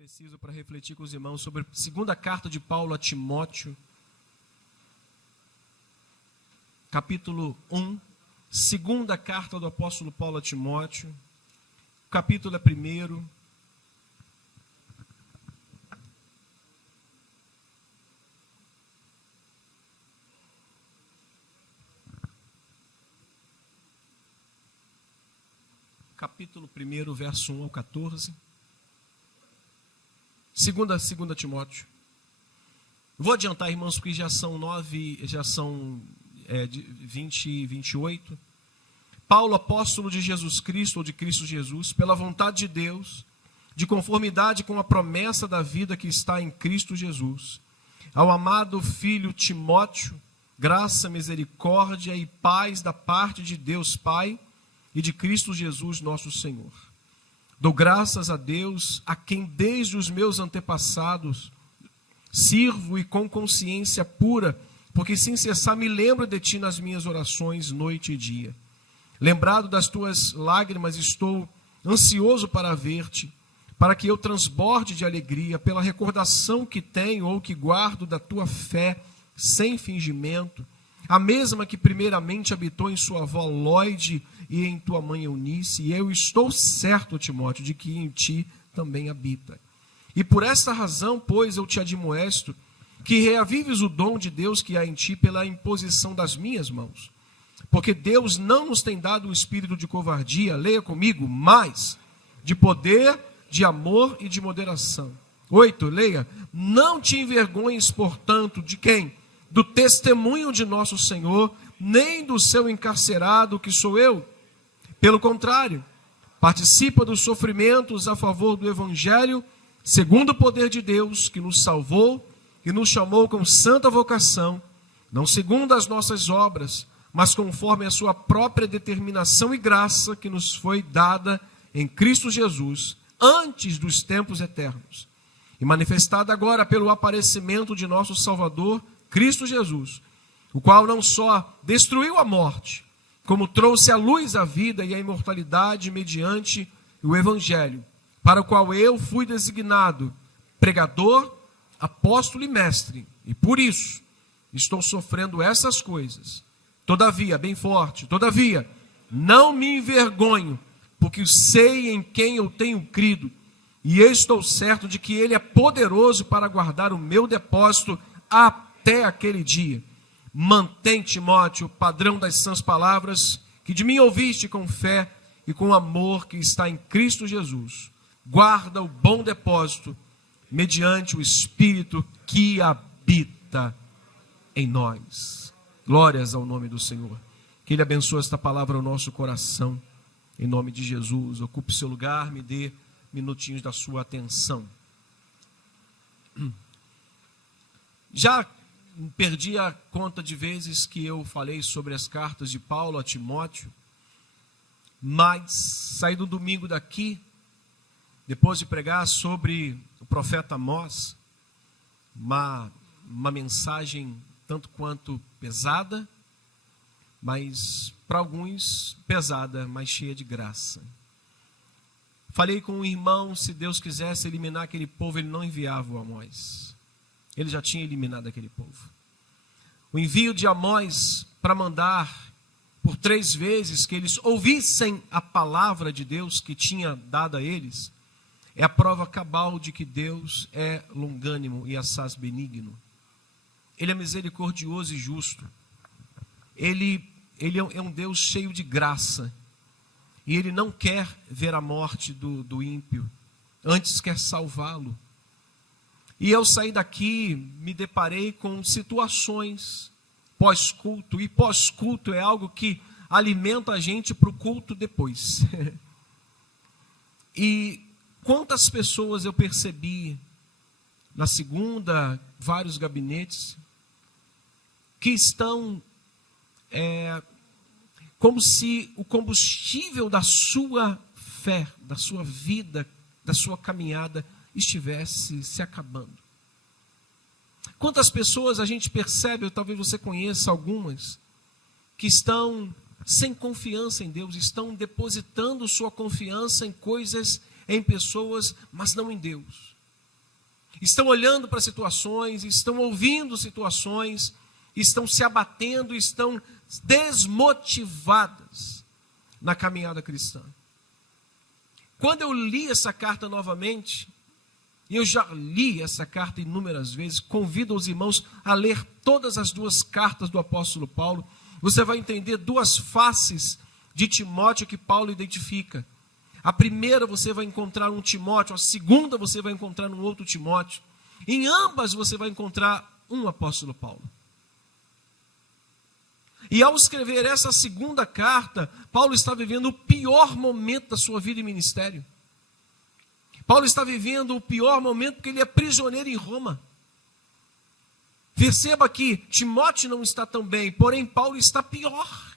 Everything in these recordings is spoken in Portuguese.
preciso para refletir com os irmãos sobre a segunda carta de Paulo a Timóteo, capítulo 1, segunda carta do apóstolo Paulo a Timóteo, capítulo 1. Capítulo 1, verso 1 ao 14. Segunda Timóteo. Vou adiantar, irmãos, porque já são 20 e 28. Paulo, apóstolo de Jesus Cristo, ou de Cristo Jesus, pela vontade de Deus, de conformidade com a promessa da vida que está em Cristo Jesus, ao amado filho Timóteo, graça, misericórdia e paz da parte de Deus Pai e de Cristo Jesus nosso Senhor. Dou graças a Deus, a quem desde os meus antepassados sirvo e com consciência pura, porque sem cessar me lembro de ti nas minhas orações, noite e dia. Lembrado das tuas lágrimas, estou ansioso para ver-te, para que eu transborde de alegria pela recordação que tenho ou que guardo da tua fé sem fingimento, a mesma que primeiramente habitou em sua avó Lóide e em tua mãe Eunice, e eu estou certo, Timóteo, de que em ti também habita. E por esta razão, pois, eu te admoesto, que reavives o dom de Deus que há em ti pela imposição das minhas mãos. Porque Deus não nos tem dado o espírito de covardia, leia comigo, mas de poder, de amor e de moderação. 8, leia. Não te envergonhes, portanto, de quem? Do testemunho de nosso Senhor, nem do seu encarcerado, que sou eu. Pelo contrário, participa dos sofrimentos a favor do Evangelho, segundo o poder de Deus, que nos salvou e nos chamou com santa vocação, não segundo as nossas obras, mas conforme a sua própria determinação e graça que nos foi dada em Cristo Jesus, antes dos tempos eternos, e manifestada agora pelo aparecimento de nosso Salvador, Cristo Jesus, o qual não só destruiu a morte, como trouxe à luz a vida e a imortalidade mediante o Evangelho, para o qual eu fui designado pregador, apóstolo e mestre, e por isso estou sofrendo essas coisas. Todavia, bem forte, todavia, não me envergonho, porque sei em quem eu tenho crido, e estou certo de que Ele é poderoso para guardar o meu depósito até aquele dia. Mantém, Timóteo, o padrão das sãs palavras que de mim ouviste com fé e com amor que está em Cristo Jesus. Guarda o bom depósito mediante o Espírito que habita em nós. Glórias ao nome do Senhor. Que Ele abençoe esta palavra ao nosso coração. Em nome de Jesus. Ocupe seu lugar, me dê minutinhos da sua atenção. Já perdi a conta de vezes que eu falei sobre as cartas de Paulo a Timóteo, mas saí no domingo daqui, depois de pregar sobre o profeta Amós, uma mensagem tanto quanto pesada, mas para alguns pesada, mas cheia de graça. Falei com um irmão, se Deus quisesse eliminar aquele povo, Ele não enviava o Amós. Ele já tinha eliminado aquele povo. O envio de Amós para mandar por 3 vezes que eles ouvissem a palavra de Deus que tinha dado a eles, é a prova cabal de que Deus é longânimo e assaz benigno. Ele é misericordioso e justo. Ele é um Deus cheio de graça. E Ele não quer ver a morte do ímpio, antes quer salvá-lo. E eu saí daqui, me deparei com situações pós-culto, e pós-culto é algo que alimenta a gente para o culto depois. E quantas pessoas eu percebi na segunda, vários gabinetes, que estão como se o combustível da sua fé, da sua vida, da sua caminhada, estivesse se acabando. Quantas pessoas a gente percebe, ou talvez você conheça algumas, que estão sem confiança em Deus, estão depositando sua confiança em coisas, em pessoas, mas não em Deus. estão olhando para situações, estão ouvindo situações, estão se abatendo, estão desmotivadas na caminhada cristã. Quando eu li essa carta novamente, e eu já li essa carta inúmeras vezes, convido os irmãos a ler todas as 2 cartas do apóstolo Paulo. Você vai entender 2 faces de Timóteo que Paulo identifica. A primeira você vai encontrar um Timóteo, a segunda você vai encontrar um outro Timóteo. Em ambas você vai encontrar um apóstolo Paulo. E ao escrever essa segunda carta, Paulo está vivendo o pior momento da sua vida e ministério. Paulo está vivendo o pior momento porque ele é prisioneiro em Roma. Perceba que Timóteo não está tão bem, porém Paulo está pior.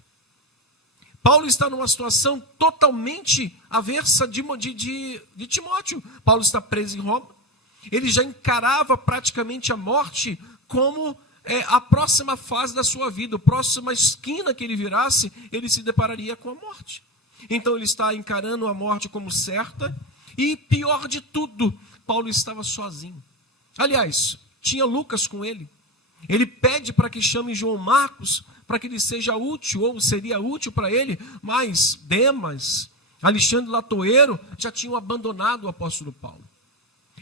Paulo está numa situação totalmente aversa de Timóteo. Paulo está preso em Roma. Ele já encarava praticamente a morte como a próxima fase da sua vida. A próxima esquina que ele virasse, ele se depararia com a morte. Então ele está encarando a morte como certa. E pior de tudo, Paulo estava sozinho. Aliás, tinha Lucas com ele. Ele pede para que chame João Marcos, para que ele seja útil, ou seria útil para ele, mas Demas, Alexandre Latoeiro, já tinham abandonado o apóstolo Paulo.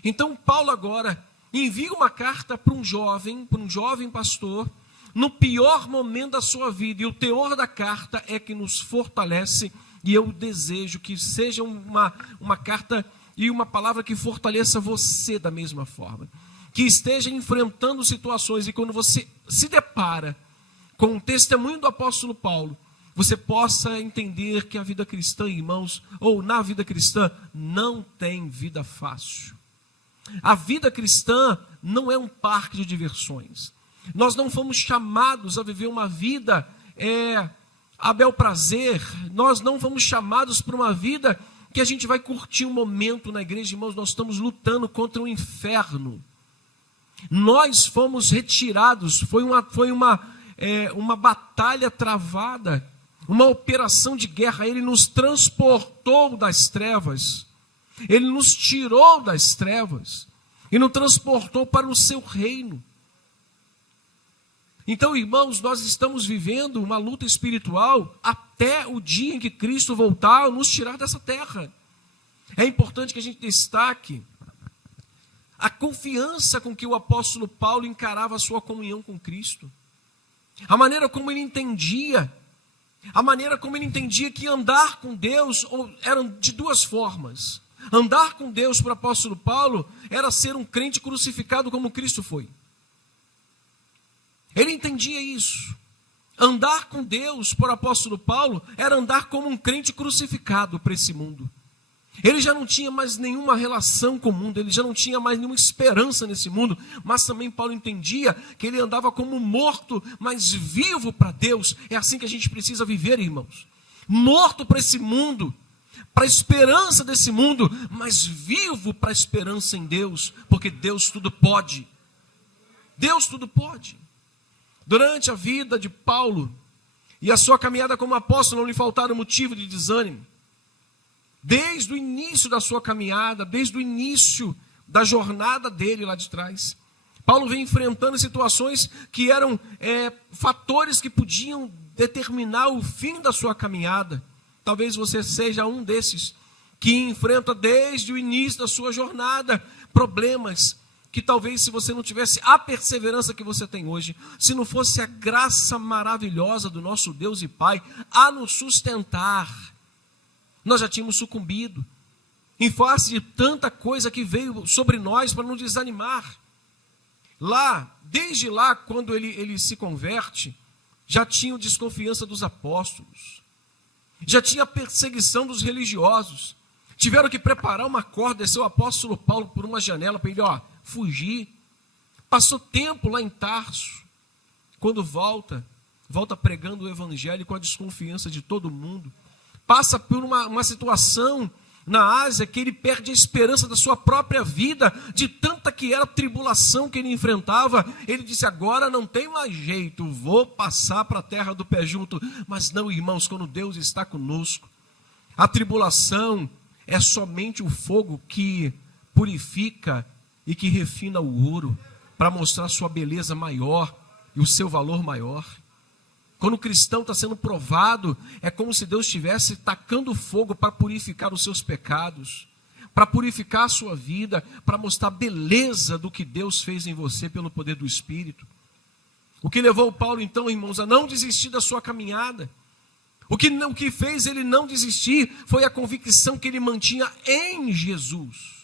Então Paulo agora envia uma carta para um jovem pastor, no pior momento da sua vida, e o teor da carta é que nos fortalece, e eu desejo que seja uma carta e uma palavra que fortaleça você da mesma forma, que esteja enfrentando situações, e quando você se depara com o testemunho do apóstolo Paulo, você possa entender que a vida cristã, irmãos, ou na vida cristã, não tem vida fácil. A vida cristã não é um parque de diversões. Nós não fomos chamados a viver uma vida a bel prazer. Nós não fomos chamados para uma vida que a gente vai curtir um momento na igreja, irmãos. Nós estamos lutando contra o inferno. Nós fomos retirados, foi uma batalha travada, uma operação de guerra. Ele nos transportou das trevas, ele nos tirou das trevas e nos transportou para o seu reino. Então, irmãos, nós estamos vivendo uma luta espiritual até o dia em que Cristo voltar a nos tirar dessa terra. É importante que a gente destaque a confiança com que o apóstolo Paulo encarava a sua comunhão com Cristo. A maneira como ele entendia que andar com Deus eram de 2 formas. Andar com Deus para o apóstolo Paulo era ser um crente crucificado como Cristo foi. Ele entendia isso. Andar com Deus para o apóstolo Paulo era andar como um crente crucificado para esse mundo. Ele já não tinha mais nenhuma relação com o mundo, ele já não tinha mais nenhuma esperança nesse mundo, mas também Paulo entendia que ele andava como morto, mas vivo para Deus. É assim que a gente precisa viver, irmãos. Morto para esse mundo, para a esperança desse mundo, mas vivo para a esperança em Deus, porque Deus tudo pode. Deus tudo pode. Durante a vida de Paulo e a sua caminhada como apóstolo, não lhe faltaram motivo de desânimo. Desde o início da sua caminhada, desde o início da jornada dele lá de trás, Paulo vem enfrentando situações que eram fatores que podiam determinar o fim da sua caminhada. Talvez você seja um desses que enfrenta desde o início da sua jornada problemas que talvez, se você não tivesse a perseverança que você tem hoje, se não fosse a graça maravilhosa do nosso Deus e Pai a nos sustentar, nós já tínhamos sucumbido em face de tanta coisa que veio sobre nós para nos desanimar. Desde lá, quando ele se converte, já tinha desconfiança dos apóstolos, já tinha perseguição dos religiosos. Tiveram que preparar uma corda, descer o apóstolo Paulo por uma janela para ele fugir. Passou tempo lá em Tarso. Quando volta pregando o evangelho com a desconfiança de todo mundo. Passa por uma situação na Ásia que ele perde a esperança da sua própria vida, de tanta que era a tribulação que ele enfrentava. Ele disse: agora não tem mais jeito, vou passar para a terra do pé junto. Mas não, irmãos, quando Deus está conosco, a tribulação é somente o fogo que purifica e que refina o ouro para mostrar sua beleza maior e o seu valor maior. Quando o cristão está sendo provado, é como se Deus estivesse tacando fogo para purificar os seus pecados, para purificar a sua vida, para mostrar a beleza do que Deus fez em você pelo poder do Espírito. O que levou o Paulo, então, irmãos, a não desistir da sua caminhada, o que fez ele não desistir foi a convicção que ele mantinha em Jesus.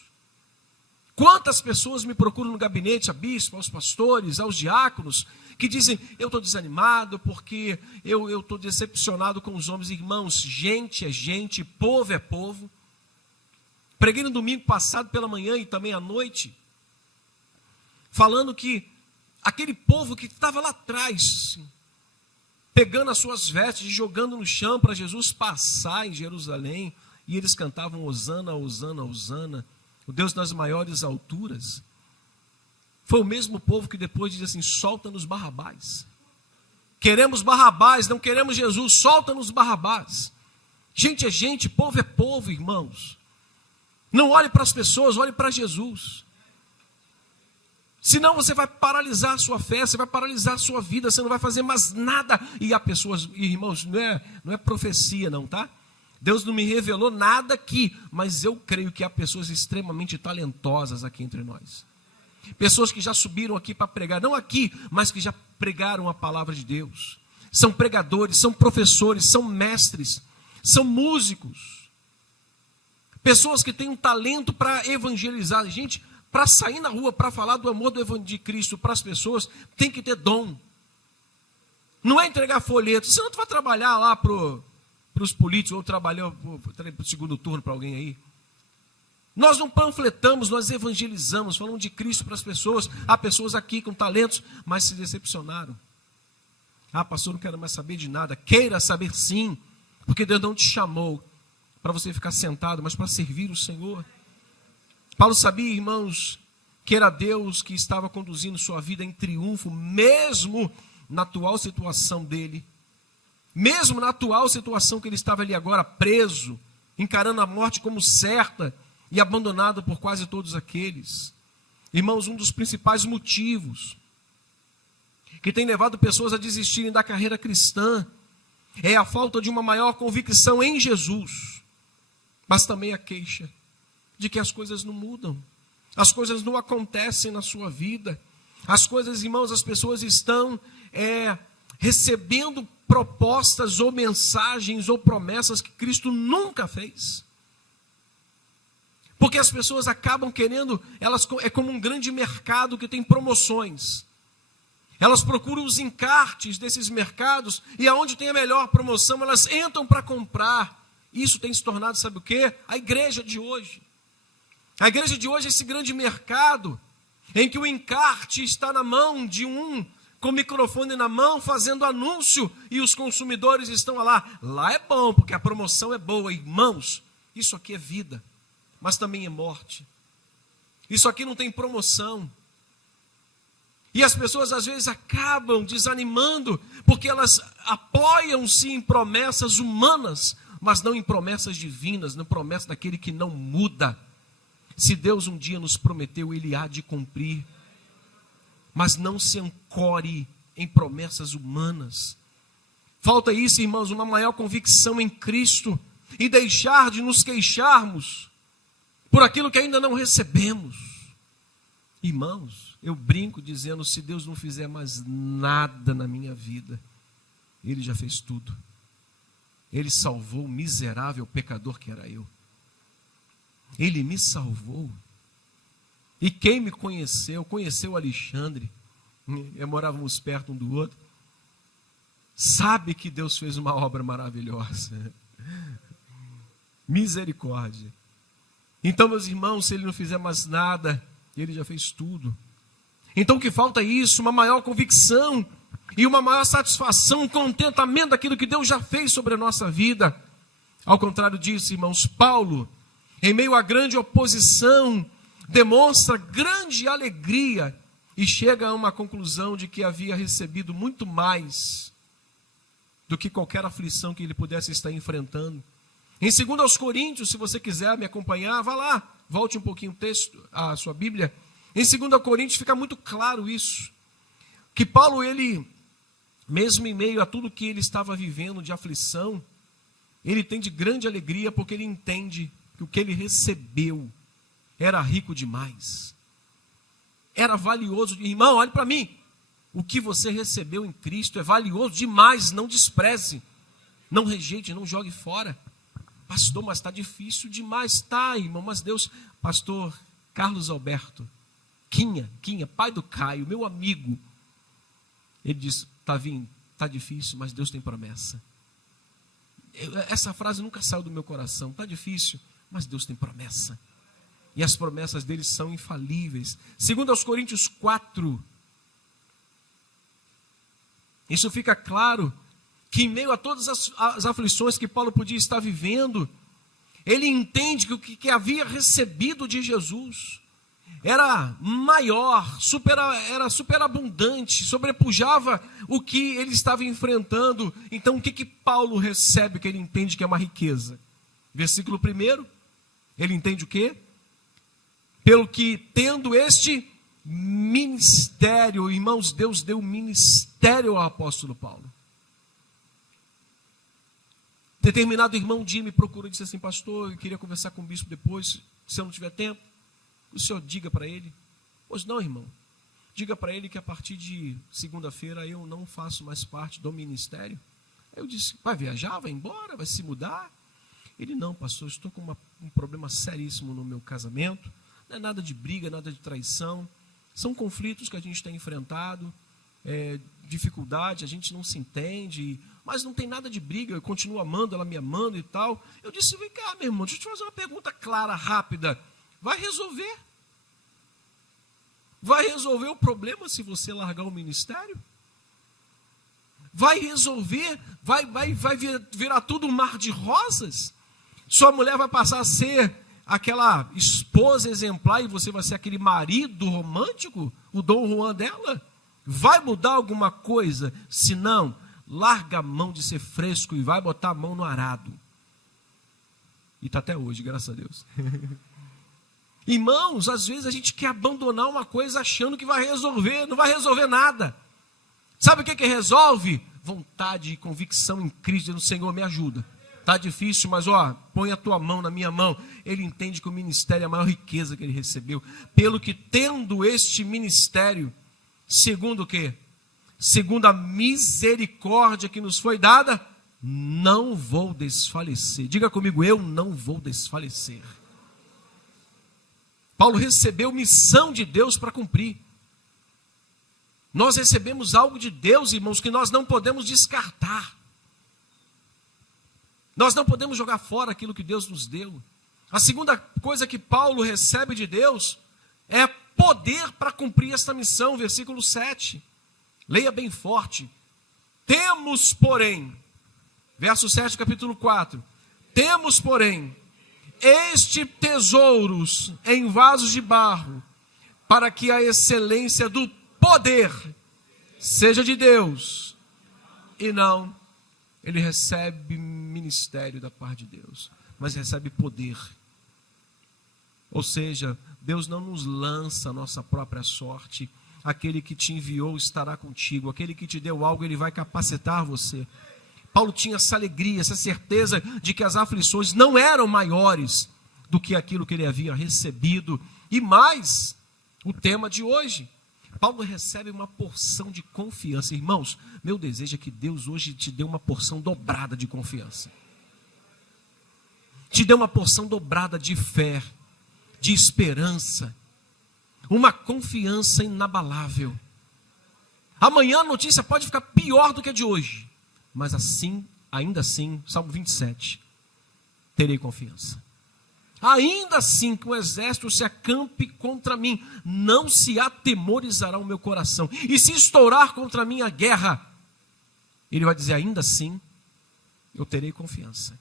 Quantas pessoas me procuram no gabinete, a bispo, aos pastores, aos diáconos, que dizem, eu estou desanimado porque eu estou decepcionado com os homens. Irmãos, gente é gente, povo é povo. Preguei no domingo passado pela manhã e também à noite, falando que aquele povo que estava lá atrás, pegando as suas vestes e jogando no chão para Jesus passar em Jerusalém, e eles cantavam Hosana, Hosana, Hosana, o Deus das maiores alturas. Foi o mesmo povo que depois diz assim, solta-nos Barrabás. Queremos Barrabás, não queremos Jesus, solta-nos Barrabás. Gente é gente, povo é povo, irmãos. Não olhe para as pessoas, olhe para Jesus. Senão você vai paralisar a sua fé, você vai paralisar a sua vida, você não vai fazer mais nada. E há pessoas, irmãos, não é profecia não, tá? Deus não me revelou nada aqui, mas eu creio que há pessoas extremamente talentosas aqui entre nós. Pessoas que já subiram aqui para pregar, não aqui, mas que já pregaram a palavra de Deus. São pregadores, são professores, são mestres, são músicos. Pessoas que têm um talento para evangelizar. Gente, para sair na rua, para falar do amor de Cristo para as pessoas, tem que ter dom. Não é entregar folheto, senão tu vai trabalhar lá para os políticos, ou trabalhar para o segundo turno para alguém aí. Nós não panfletamos, nós evangelizamos, falamos de Cristo para as pessoas. Há pessoas aqui com talentos, mas se decepcionaram. Ah, pastor, não quero mais saber de nada. Queira saber sim, porque Deus não te chamou para você ficar sentado, mas para servir o Senhor. Paulo sabia, irmãos, que era Deus que estava conduzindo sua vida em triunfo, mesmo na atual situação dele. Mesmo na atual situação que ele estava ali agora, preso, encarando a morte como certa e abandonado por quase todos aqueles. Irmãos, um dos principais motivos que tem levado pessoas a desistirem da carreira cristã é a falta de uma maior convicção em Jesus, mas também a queixa de que as coisas não mudam, as coisas não acontecem na sua vida, as coisas, irmãos, as pessoas estão recebendo propostas ou mensagens ou promessas que Cristo nunca fez. Porque as pessoas acabam querendo, é como um grande mercado que tem promoções. Elas procuram os encartes desses mercados e aonde tem a melhor promoção, elas entram para comprar. Isso tem se tornado, sabe o quê? A igreja de hoje. A igreja de hoje é esse grande mercado em que o encarte está na mão de um com o microfone na mão, fazendo anúncio, e os consumidores estão lá. Lá é bom, porque a promoção é boa. Irmãos, isso aqui é vida, mas também é morte. Isso aqui não tem promoção. E as pessoas às vezes acabam desanimando, porque elas apoiam-se em promessas humanas, mas não em promessas divinas, não promessas daquele que não muda. Se Deus um dia nos prometeu, Ele há de cumprir. Mas não se ancore em promessas humanas. Falta isso, irmãos, uma maior convicção em Cristo e deixar de nos queixarmos por aquilo que ainda não recebemos. Irmãos, eu brinco dizendo, se Deus não fizer mais nada na minha vida, Ele já fez tudo. Ele salvou o miserável pecador que era eu. Ele me salvou. E quem me conheceu o Alexandre, morávamos perto um do outro, sabe que Deus fez uma obra maravilhosa. Misericórdia. Então, meus irmãos, se Ele não fizer mais nada, Ele já fez tudo. Então o que falta é isso, uma maior convicção e uma maior satisfação, um contentamento daquilo que Deus já fez sobre a nossa vida. Ao contrário disso, irmãos, Paulo, em meio à grande oposição, demonstra grande alegria e chega a uma conclusão de que havia recebido muito mais do que qualquer aflição que ele pudesse estar enfrentando. Em 2 Coríntios, se você quiser me acompanhar, vá lá, volte um pouquinho o texto, a sua Bíblia, Em 2 Coríntios fica muito claro isso, que Paulo, ele, mesmo em meio a tudo que ele estava vivendo de aflição, ele tem de grande alegria, porque ele entende que o que ele recebeu era rico demais, era valioso. Irmão, olhe para mim, o que você recebeu em Cristo é valioso demais, não despreze, não rejeite, não jogue fora. Pastor, mas está difícil demais. Tá, irmão, mas Deus... Pastor Carlos Alberto, Quinha, pai do Caio, meu amigo, ele disse, Tavinho, está difícil, mas Deus tem promessa. Essa frase nunca saiu do meu coração. Está difícil, mas Deus tem promessa. E as promessas dele são infalíveis. 2 Coríntios 4, isso fica claro, que em meio a todas as aflições que Paulo podia estar vivendo, ele entende que o que havia recebido de Jesus era maior, era superabundante, sobrepujava o que ele estava enfrentando. Então o que Paulo recebe, que ele entende que é uma riqueza? Versículo 1, ele entende o quê? Pelo que, tendo este ministério, irmãos, Deus deu ministério ao apóstolo Paulo. Determinado irmão dia me procurou e disse assim, pastor, eu queria conversar com o bispo depois, se eu não tiver tempo, o senhor diga para ele. Pois não, irmão, diga para ele que a partir de segunda-feira eu não faço mais parte do ministério. Aí eu disse, vai viajar, vai embora, vai se mudar? Ele, não, pastor, eu estou com um problema seríssimo no meu casamento, não é nada de briga, nada de traição, são conflitos que a gente tem enfrentado, dificuldade, a gente não se entende, mas não tem nada de briga, eu continuo amando, ela me amando e tal. Eu disse, vem cá, meu irmão, deixa eu te fazer uma pergunta clara, rápida. Vai resolver? Vai resolver o problema se você largar o ministério? Vai resolver? Vai virar tudo um mar de rosas? Sua mulher vai passar a ser aquela esposa exemplar e você vai ser aquele marido romântico, o Dom Juan dela? Vai mudar alguma coisa? Se não, larga a mão de ser fresco e vai botar a mão no arado. E está até hoje, graças a Deus. Irmãos, às vezes a gente quer abandonar uma coisa achando que vai resolver, não vai resolver nada. Sabe o que resolve? Vontade e convicção em Cristo, no Senhor, me ajuda. Está difícil, mas põe a tua mão na minha mão. Ele entende que o ministério é a maior riqueza que ele recebeu. Pelo que, tendo este ministério, segundo o quê? Segundo a misericórdia que nos foi dada, não vou desfalecer. Diga comigo, eu não vou desfalecer. Paulo recebeu missão de Deus para cumprir. Nós recebemos algo de Deus, irmãos, que nós não podemos descartar. Nós não podemos jogar fora aquilo que Deus nos deu. A segunda coisa que Paulo recebe de Deus é poder para cumprir esta missão, versículo 7. Leia bem forte. Temos, porém, verso 7, capítulo 4. Temos, porém, este tesouros em vasos de barro, para que a excelência do poder seja de Deus, e não, ele recebe ministério da parte de Deus, mas recebe poder. Ou seja, Deus não nos lança a nossa própria sorte. Aquele que te enviou estará contigo, aquele que te deu algo, ele vai capacitar você. Paulo tinha essa alegria, essa certeza de que as aflições não eram maiores do que aquilo que ele havia recebido. E mais, o tema de hoje, Paulo recebe uma porção de confiança. Irmãos, meu desejo é que Deus hoje te dê uma porção dobrada de confiança. Te dê uma porção dobrada de fé, de esperança, uma confiança inabalável. Amanhã a notícia pode ficar pior do que a de hoje, mas assim, ainda assim, Salmo 27, terei confiança. Ainda assim que o exército se acampe contra mim, não se atemorizará o meu coração. E se estourar contra mim a guerra, ele vai dizer, ainda assim, eu terei confiança.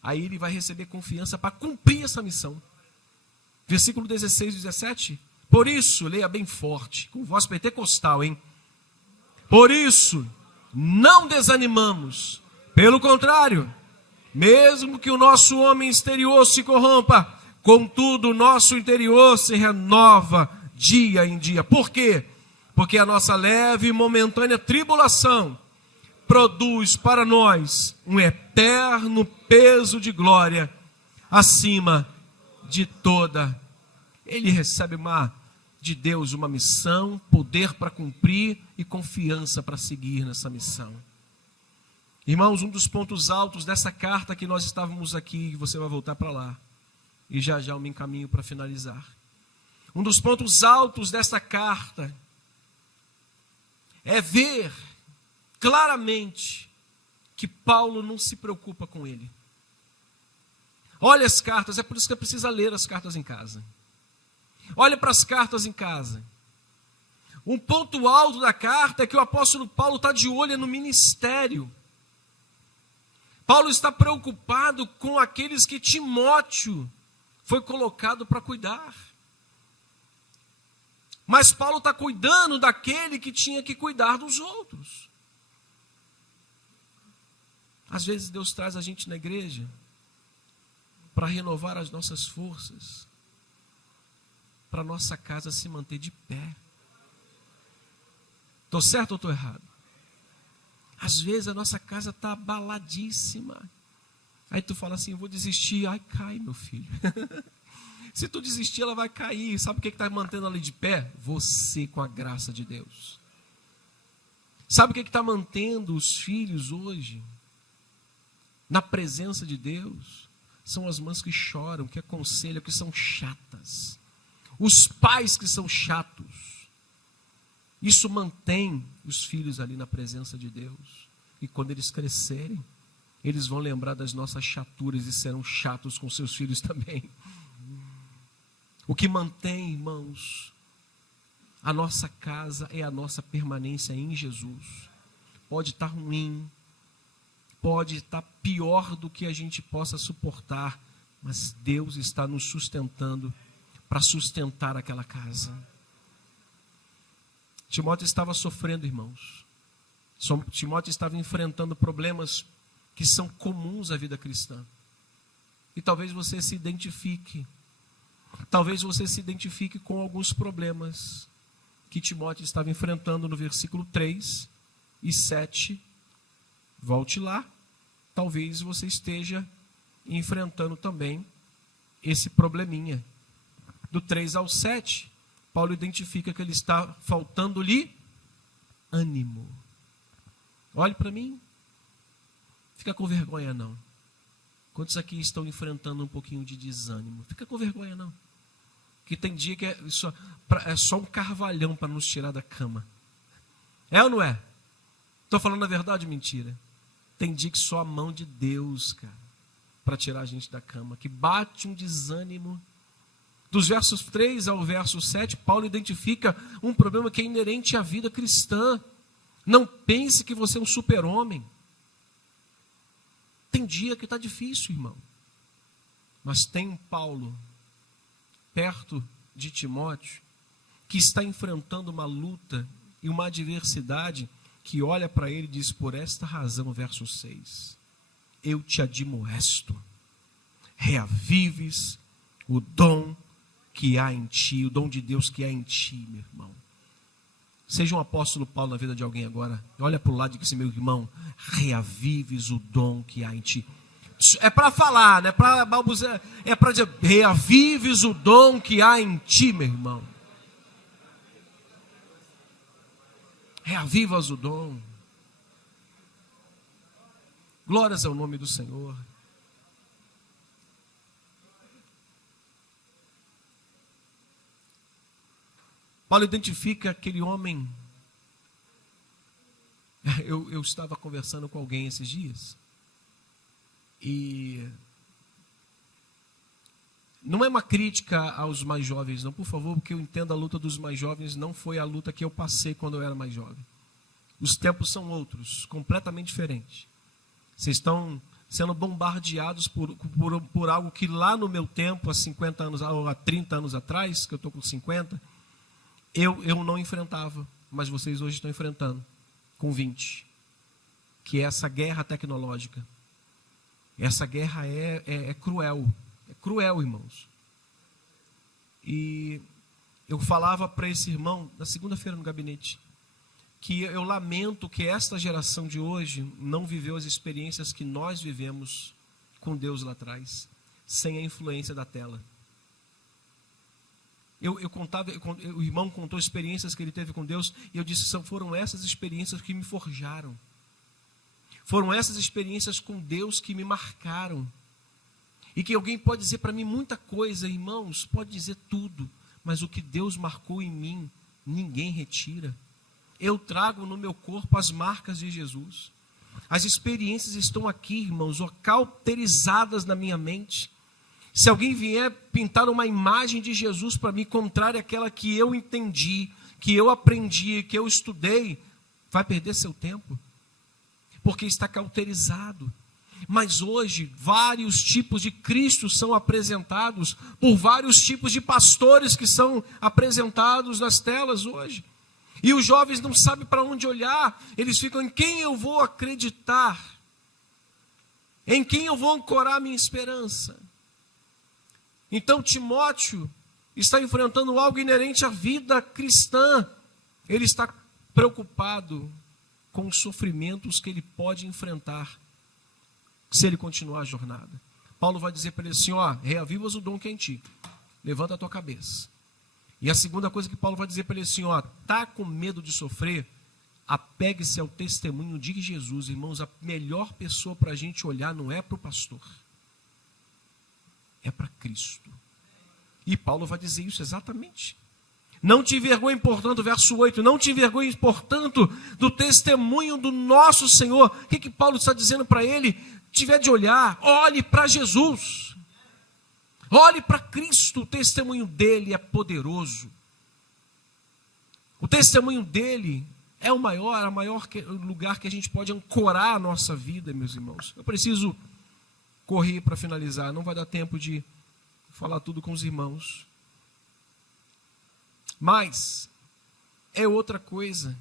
Aí ele vai receber confiança para cumprir essa missão. Versículo 16 e 17. Por isso, leia bem forte, com voz pentecostal, hein? Por isso, não desanimamos. Pelo contrário, mesmo que o nosso homem exterior se corrompa, contudo o nosso interior se renova dia em dia. Por quê? Porque a nossa leve e momentânea tribulação produz para nós um eterno peso de glória acima de toda. Ele recebe de Deus uma missão, poder para cumprir e confiança para seguir nessa missão. Irmãos, um dos pontos altos dessa carta que nós estávamos aqui, você vai voltar para lá, e já já eu me encaminho para finalizar. Um dos pontos altos dessa carta é ver claramente que Paulo não se preocupa com ele. Olha as cartas, é por isso que precisa ler as cartas em casa. Olha para as cartas em casa. Um ponto alto da carta é que o apóstolo Paulo está de olho no ministério. Paulo está preocupado com aqueles que Timóteo foi colocado para cuidar. Mas Paulo está cuidando daquele que tinha que cuidar dos outros. Às vezes Deus traz a gente na igreja para renovar as nossas forças, para a nossa casa se manter de pé. Estou certo ou estou errado? Às vezes a nossa casa está abaladíssima. Aí tu fala assim, eu vou desistir. Ai, cai, meu filho. Se tu desistir, ela vai cair. Sabe o que está mantendo ela de pé? Você com a graça de Deus. Sabe o que está mantendo os filhos hoje na presença de Deus? São as mães que choram, que aconselham, que são chatas. Os pais que são chatos. Isso mantém os filhos ali na presença de Deus. E quando eles crescerem, eles vão lembrar das nossas chaturas e serão chatos com seus filhos também. O que mantém, irmãos, a nossa casa é a nossa permanência em Jesus. Pode estar ruim, pode estar pior do que a gente possa suportar, mas Deus está nos sustentando para sustentar aquela casa. Timóteo estava sofrendo, irmãos. Timóteo estava enfrentando problemas que são comuns à vida cristã. E talvez você se identifique. Talvez você se identifique com alguns problemas que Timóteo estava enfrentando no versículo 3 e 7. Volte lá. Talvez você esteja enfrentando também esse probleminha. Do 3 ao 7, Paulo identifica que ele está faltando-lhe ânimo. Olhe para mim. Fica com vergonha não. Quantos aqui estão enfrentando um pouquinho de desânimo? Fica com vergonha não. Que tem dia que é só um carvalhão para nos tirar da cama. É ou não é? Estou falando a verdade ou mentira? Tem dia que só a mão de Deus, cara, para tirar a gente da cama. Que bate um desânimo. Dos versos 3 ao verso 7, Paulo identifica um problema que é inerente à vida cristã. Não pense que você é um super-homem. Tem dia que está difícil, irmão. Mas tem um Paulo, perto de Timóteo, que está enfrentando uma luta e uma adversidade, que olha para ele e diz, por esta razão, verso 6, eu te admoesto, reavives o dom que há em ti, o dom de Deus que há em ti, meu irmão. Seja um apóstolo Paulo na vida de alguém agora. Olha para o lado e diz, meu irmão, reavives o dom que há em ti. É para falar, não é para balbuciar, é para dizer, reavives o dom que há em ti, meu irmão. Reavivas o dom. Glórias ao nome do Senhor. Paulo identifica aquele homem. Eu estava conversando com alguém esses dias. E não é uma crítica aos mais jovens, não, por favor, porque eu entendo a luta dos mais jovens, não foi a luta que eu passei quando eu era mais jovem. Os tempos são outros, completamente diferentes. Vocês estão sendo bombardeados por algo que lá no meu tempo, há 50 anos, ou há 30 anos atrás, que eu estou com 50, eu não enfrentava, mas vocês hoje estão enfrentando, com 20, que é essa guerra tecnológica. Essa guerra é cruel, irmãos. E Eu falava para esse irmão, na segunda-feira no gabinete, que eu lamento que esta geração de hoje não viveu as experiências que nós vivemos com Deus lá atrás, sem a influência da tela. O irmão contou experiências que ele teve com Deus, e eu disse, foram essas experiências que me forjaram. Foram essas experiências com Deus que me marcaram. E que alguém pode dizer para mim muita coisa, irmãos, pode dizer tudo, mas o que Deus marcou em mim, ninguém retira. Eu trago no meu corpo as marcas de Jesus. As experiências estão aqui, irmãos, cauterizadas na minha mente. Se alguém vier pintar uma imagem de Jesus para mim, contrária àquela que eu entendi, que eu aprendi, que eu estudei, vai perder seu tempo, porque está cauterizado. Mas hoje, vários tipos de Cristo são apresentados, por vários tipos de pastores que são apresentados nas telas hoje. E os jovens não sabem para onde olhar, eles ficam, em quem eu vou acreditar? Em quem eu vou ancorar minha esperança? Então Timóteo está enfrentando algo inerente à vida cristã. Ele está preocupado com os sofrimentos que ele pode enfrentar se ele continuar a jornada. Paulo vai dizer para ele assim, reavivas o dom que é em ti, levanta a tua cabeça. E a segunda coisa que Paulo vai dizer para ele assim, tá com medo de sofrer, apegue-se ao testemunho de Jesus. Irmãos, a melhor pessoa para a gente olhar não é para o pastor, é para Cristo. E Paulo vai dizer isso exatamente. Não te envergonhe, portanto, verso 8, não te envergonhe, portanto, do testemunho do nosso Senhor. O que Paulo está dizendo para ele? Tiver de olhar, olhe para Jesus. Olhe para Cristo, o testemunho dele é poderoso. O testemunho dele é o maior lugar que a gente pode ancorar a nossa vida, meus irmãos. Eu preciso correr para finalizar, não vai dar tempo de falar tudo com os irmãos. Mas é outra coisa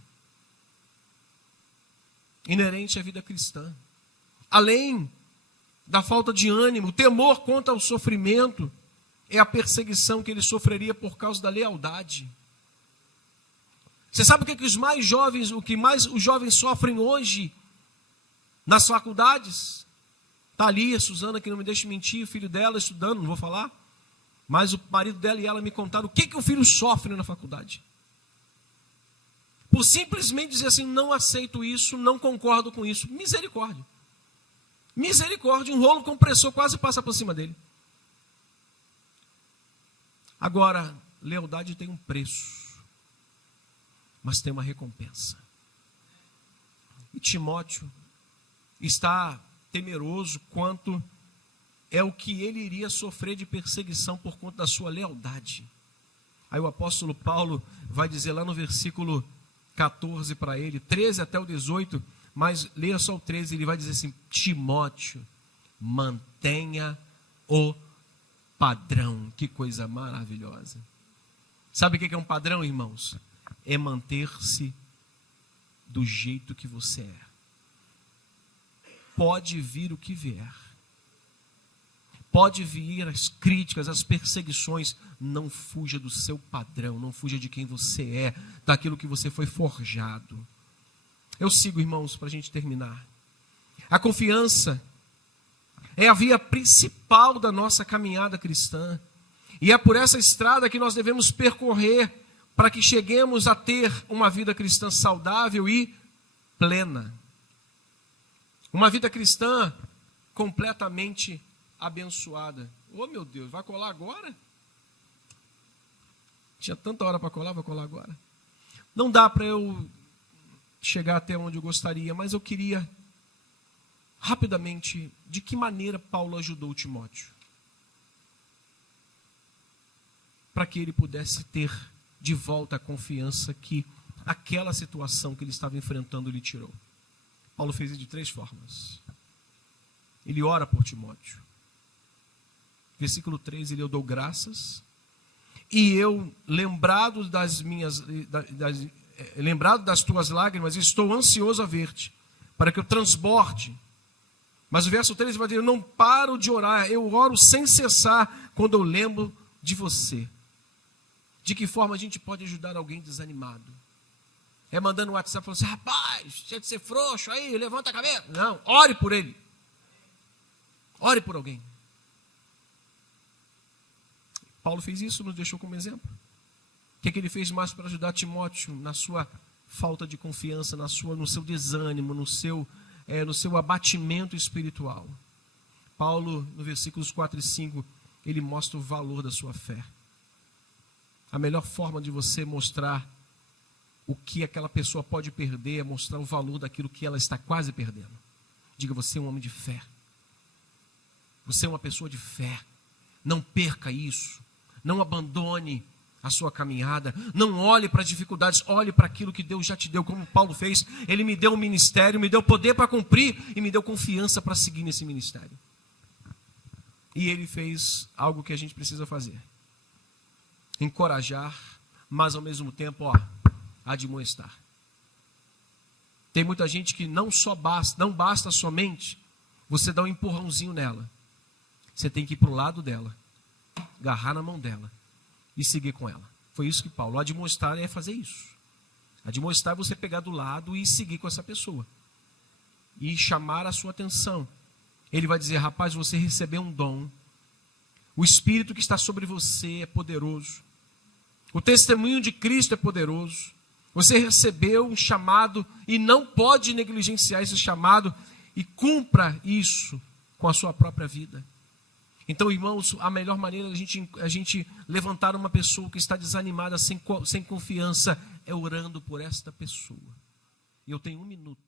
inerente à vida cristã. Além da falta de ânimo, temor quanto ao sofrimento, é a perseguição que ele sofreria por causa da lealdade. Você sabe o que mais os jovens sofrem hoje nas faculdades? Está ali a Suzana, que não me deixa mentir, o filho dela estudando, não vou falar, mas o marido dela e ela me contaram o que o filho sofre na faculdade. Por simplesmente dizer assim, não aceito isso, não concordo com isso. Misericórdia. Misericórdia, um rolo compressor quase passa por cima dele. Agora, lealdade tem um preço, mas tem uma recompensa. E Timóteo está temeroso quanto é o que ele iria sofrer de perseguição por conta da sua lealdade. Aí o apóstolo Paulo vai dizer lá no versículo 14 para ele, 13 até o 18, mas leia só o 13, ele vai dizer assim, Timóteo, mantenha o padrão. Que coisa maravilhosa. Sabe o que é um padrão, irmãos? É manter-se do jeito que você é. Pode vir o que vier. Pode vir as críticas, as perseguições. Não fuja do seu padrão, não fuja de quem você é, daquilo que você foi forjado. Eu sigo, irmãos, para a gente terminar. A confiança é a via principal da nossa caminhada cristã. E é por essa estrada que nós devemos percorrer para que cheguemos a ter uma vida cristã saudável e plena. Uma vida cristã completamente abençoada. Oh, meu Deus, vai colar agora? Tinha tanta hora para colar, vai colar agora. Não dá para eu chegar até onde eu gostaria, mas eu queria rapidamente, de que maneira Paulo ajudou Timóteo para que ele pudesse ter de volta a confiança que aquela situação que ele estava enfrentando lhe tirou. Paulo fez isso de 3 formas. Ele ora por Timóteo. Versículo 3, eu dou graças, e eu, lembrado das tuas lágrimas, estou ansioso a ver-te, para que eu transborde. Mas o verso 3 vai dizer, eu não paro de orar, eu oro sem cessar quando eu lembro de você. De que forma a gente pode ajudar alguém desanimado? É mandando um WhatsApp falando assim, rapaz, deixa de ser frouxo aí, levanta a cabeça. Não, ore por ele. Ore por alguém. Paulo fez isso, nos deixou como exemplo. O que ele fez mais para ajudar Timóteo na sua falta de confiança, no seu desânimo, no seu abatimento espiritual? Paulo, no versículos 4 e 5, ele mostra o valor da sua fé. A melhor forma de você mostrar o que aquela pessoa pode perder é mostrar o valor daquilo que ela está quase perdendo. Diga, você é um homem de fé. Você é uma pessoa de fé. Não perca isso. Não abandone a sua caminhada. Não olhe para as dificuldades. Olhe para aquilo que Deus já te deu, como Paulo fez. Ele me deu um ministério, me deu poder para cumprir e me deu confiança para seguir nesse ministério. E ele fez algo que a gente precisa fazer. Encorajar, mas ao mesmo tempo, admoestar. Tem muita gente que não basta somente você dar um empurrãozinho nela. Você tem que ir para o lado dela, agarrar na mão dela e seguir com ela. Foi isso que Paulo, admoestar é fazer isso. Admoestar é você pegar do lado e seguir com essa pessoa. E chamar a sua atenção. Ele vai dizer, rapaz, você recebeu um dom. O Espírito que está sobre você é poderoso. O testemunho de Cristo é poderoso. Você recebeu um chamado e não pode negligenciar esse chamado e cumpra isso com a sua própria vida. Então, irmãos, a melhor maneira de a gente levantar uma pessoa que está desanimada, sem confiança, é orando por esta pessoa. E eu tenho 1 minuto.